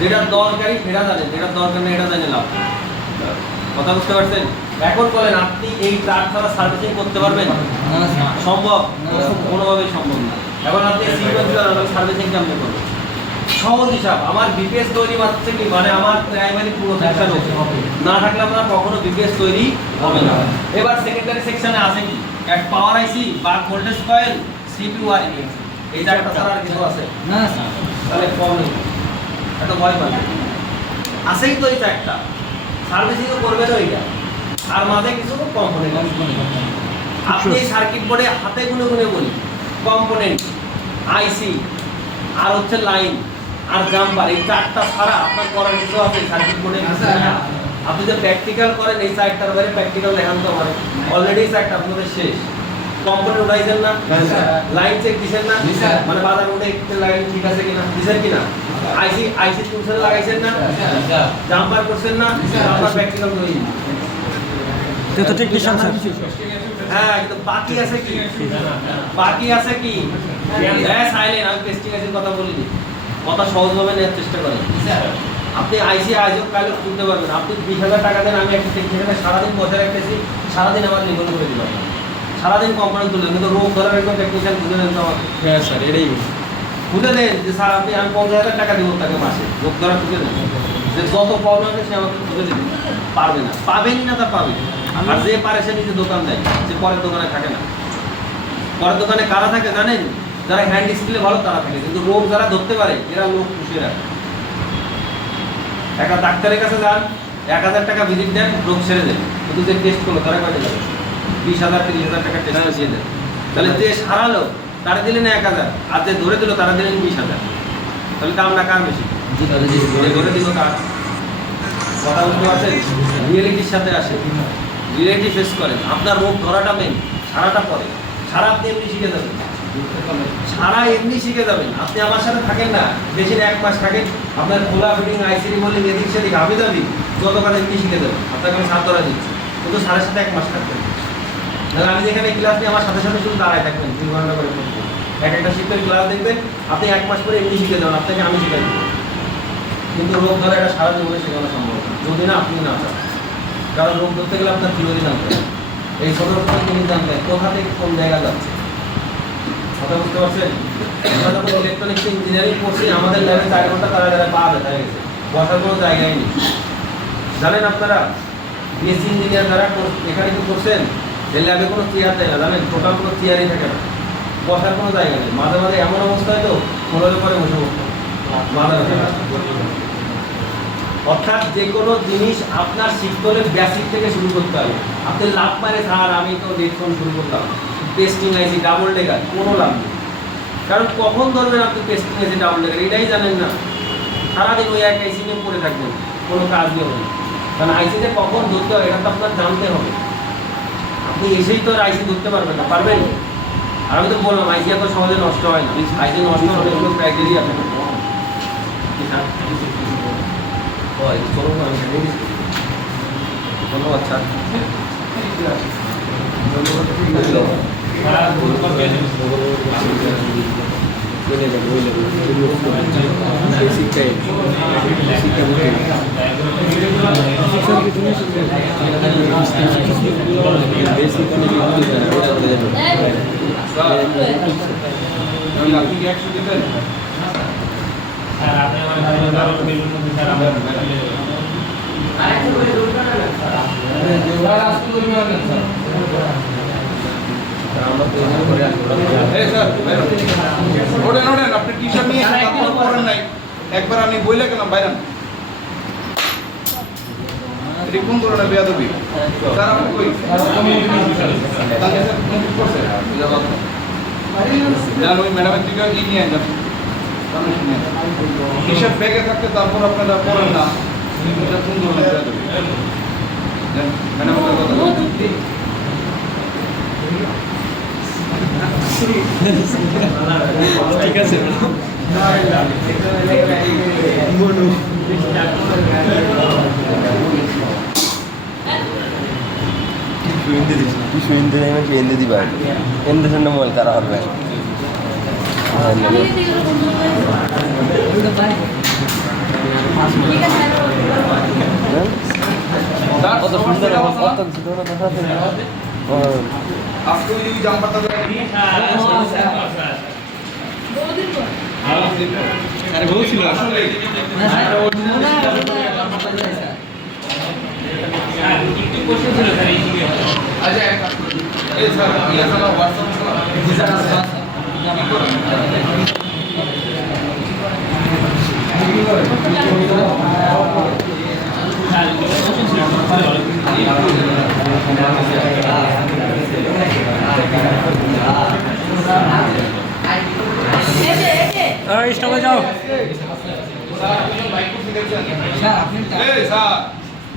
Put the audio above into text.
যেটা দরকারি সেটা জানেন, যেটা দরকার নেই এটা জানে লাভ। কথা বুঝতে পারছেন? এখন বলেন আপনি এই ট্রাক ছাড়া সার্ভিসিং করতে পারবেন? সম্ভব? কোনোভাবেই সম্ভব না। এখন আপনি সার্ভিসিং কেমন করবেন? সহজ হিসাব, আমার বিপিএস তৈরি মাত্র কি মানে আমার প্রাইমারি পুরো সেকশন না থাকলে আমরা কখনো বিপিএস তৈরি হবে না। এবার সেকেন্ডারি সেকশনে আছে কি এক পাওয়ার আইসি বা ভোল্টেজ কয়েল সিপিইউ আর এডিসি, এই চারটা ছাড়া আর কিছু আছে না স্যার? তাহলে প্রবলেম এটা ভয় পাবে আছেই তো এই চারটা, সার্ভিসিংও করবে তো এইটা, আর মাঝে কিছু কম্পোনেন্ট আপনি সার্কিট বোর্ডে হাতে গুনে গুনে বলি কম্পোনেন্ট আইসি আর হচ্ছে লাইন আর জাম্পার, এই চারটা ছাড়া আপনার করার কিছু আছে সার্কিট বোর্ডে? আপনি যে প্র্যাকটিক্যাল করেন এই চারটার বাইরে প্র্যাকটিক্যাল দেখান তো আমার অলরেডি চারটা আপনাদের শেষ। কম্পোনেন্ট উঠাইছেন না, লাইন চেক দিছেন না, মানে বাজার মধ্যে একটা লাইন ঠিক আছে কিনা দিছেন কিনা, আইসি টুলসেন লাগাইছেন না, জাম্পার করছেন না, আপনার প্র্যাকটিক্যাল হয়ে এটা তো টেকনিশিয়ান স্যার। হ্যাঁ কিন্তু বাকি আছে কি? বাকি আছে কি? হ্যাঁ সাইলেন্ট, আমি টেস্টিং এর কথা বলিনি, কথা সহজভাবে নেওয়ার চেষ্টা করেন। আপনি আইসি আইজক কাইলো তুলতে পারবেন, আপনি 20,000 টাকা দেন, আমি একটা টেকনিশিয়ানে সারাদিন বসে রাখতেছি, সারাদিন আমার লেভেল করে দিলাম, সারাদিন কম্পোনেন্ট তুললেন, কিন্তু রোগ ধরার একজন টেকনিশিয়ান বুঝে দেন তো আমাকে। হ্যাঁ স্যার, এটাই বুঝে দেন যে স্যার আপনি আমি 50,000 টাকা দিব তাকে মাসে, রোগ ধরা বুঝে দেন যে যত প্রবলেম আছে সে আমাকে বুঝে দিতে পারবে না, পাবেনই না, তা পাবে। আর যে পারে সে নিজে দোকান দেয়, সে পরের দোকানে থাকে না। পরের দোকানে কারা থাকে জানেন? যারা হ্যান্ড স্কিলে ভালো তারা থাকে, কিন্তু রোগ যারা ধরতে পারে এরা লোক পুষিয়ে রাখে। একটা ডাক্তারের কাছে যান, 1,000 টাকা ভিজিট দেন, রোগ ছেড়ে দেন, কিন্তু যে টেস্ট করলো তারা কয়টা যাবে? 20,000 30,000 টাকা টেস্ট দিয়ে দেন। তাহলে যে সারালো তারা দিলেন 1,000, আর যে ধরে দিল তারা দিলেন 20,000। তাহলে দামটা কার বেশি? ধরে দিল কার? কথা বুঝতে পারছেন? রিয়েলিটির সাথে আসে, রিয়েলিটি ফেস করেন। আপনার রোগ ধরাটা মেন, সারাটা পরে। সারা আপনি এমনি শিখে যাবেন, সারা এমনি শিখে যাবেন। আপনি আমার সাথে থাকেন না, বেশি 1 মাস থাকেন, আপনার খোলা ফিটিং আইসিডি বলে এদিক সেদিক আমি যাবি, যত কাজ এমনি শিখে যাবেন। আপনাকে আমি সাত ধরা দিচ্ছি, কিন্তু সারের সাথে 1 মাস থাকবেন। তাহলে আমি যেখানে ক্লাস নিয়ে আমার সাথে সাথে শুধু দাঁড়ায় থাকবেন 3 ঘন্টা করে পড়বেন, একটা শিফটের ক্লাস দেখবেন, আপনি 1 মাস পরে এমনি শিখে যাবেন, আপনাকে আমি শিখাই দেবো। কিন্তু রোগ ধরা এটা সারা জীবনে শেখানো সম্ভব না, যদি না আপনি না চান। কারণ রোগ ধরতে গেলে আপনার থিওরি জানতে হবে, এই ছোটো ছোটো জিনিস জানতে হবে, কোথা থেকে কোন জায়গা যাচ্ছে। কথা বুঝতে পারছেন? আমরা যখন ইলেকট্রনিক্স ইঞ্জিনিয়ারিং করছি, আমাদের ল্যাবে 4 ঘন্টা তারা পা ব্যথা গেছে, বসার কোনো জায়গায় নেই। জানেন আপনারা বিএসসি ইঞ্জিনিয়ার যারা এখানে কি করছেন, এই ল্যাবে কোনো চেয়ার দেয় না, জানেন? টোটাল কোনো চেয়ারই থাকে না, বসার কোনো জায়গা নেই। মাঝে মাঝে এমন অবস্থা হয় তো কোনোর পরে বসে বসতে মাথা ব্যথা। অর্থাৎ যে কোনো জিনিস আপনার শিখতে হলে বেসিক থেকে শুরু করতে হবে। আপনি লাভ মারে স্যার আমি তো দেখুন শুরু করলাম টেস্টিং আইসি ডাবল ডেকার, কোনো লাভ নেই। কারণ কখন ধরবেন আপনি টেস্টিং আইসি ডাবল ডেকার এটাই জানেন না, সারাদিন ওই এক আইসি নিয়ে পড়ে থাকবেন, কোনো কাজ নিয়ে হবে না। কারণ আইসিতে কখন ধরতে হবে এটা তো আপনার জানতে হবে। আপনি এসেই তো আর আইসি ধরতে পারবেন না, পারবেন? আর আমি তো বললাম আইসি এত সহজে নষ্ট হয় না, আইসি নষ্ট হলে এগুলো ক্রাইটেরিয়া থাকে। ধন্যবাদ স্যার, আপনি টি শার্ট নিয়ে পড়েন নাই, একবার আমি বইলে কেন বাইরান কোন ধরনের বেয়াদবি স্যার? আপনি কই জান ওই ম্যাডামের দিকে ই নিয়ে যান, টি শার্ট ব্যাগে থাকতে তারপর আপনারা পড়েন না, এটা কোন ধরনের বেয়াদবি? ম্যাডামের কথা ঠিক আছে ಹಿಂದಿ ದಿಬ ಎಂದು ಸಣ್ಣ ಮೂಲ ತರ ಹೊರಬೇಕು কত সুন্দর অত্যন্ত আজকে ওই জাম্পারটা আরে বলছিল আসলে আচ্ছা এই স্যার আমার স্টপে যাও হোয়াটসঅ্যাপ এই স্যার